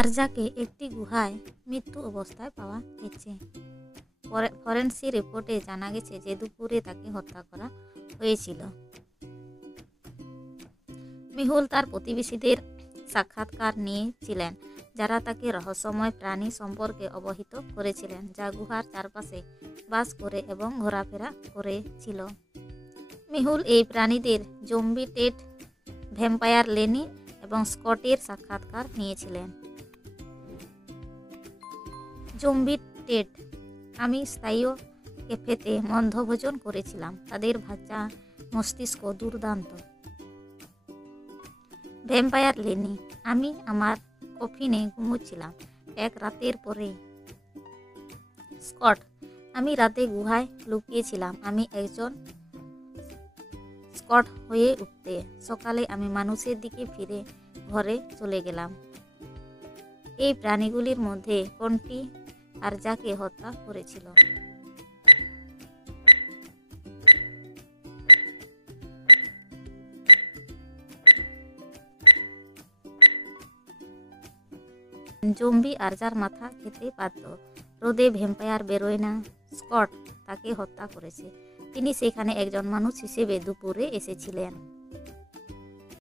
আরজাকে একটি গুহায় মৃত্যু অবস্থায় পাওয়া গেছে। ফরেনসিক রিপোর্টে জানা গেছে যে দুপুরে তাকে হত্যা করা হয়েছিল। মেহুল তার প্রতিবেশীদের সাক্ষাৎকার নিয়েছিলেন, যারা তাকে রহস্যময় প্রাণী সম্পর্কে অবহিত করেছিলেন, যা গুহার চারপাশে বাস করে এবং ঘোরাফেরা করেছিল। মেহুল এই প্রাণীদের জম্বি টেড, ভ্যাম্পায়ার লেনি এবং স্কটের সাক্ষাৎকার নিয়েছিলেন। জম্বি টেড: আমি স্থায়ী ক্যাফেতে মধ্যাহ্নভোজন করেছিলাম। তাদের ভাজা মস্তিষ্ক দুর্দান্ত। ভ্যাম্পায়ার লেনি: আমি আমার কফিনে ঘুমোচ্ছিলাম এক রাতের পরে। স্কট: আমি রাতে গুহায় লুকিয়েছিলাম। আমি একজন স্কট হয়ে উঠতে সকালে আমি মানুষের দিকে ফিরে ঘরে চলে গেলাম। এই প্রাণীগুলির মধ্যে কোনটি আরজাকে হত্যা করেছিল? জম্বি আরজার মাথা খেতে বাধ্য। রোদে ভ্যাম্পায়ার বেরোয় না। স্কট তাকে হত্যা করেছে। তিনি সেখানে একজন মানুষ হিসেবে দুপুরে এসেছিলেন।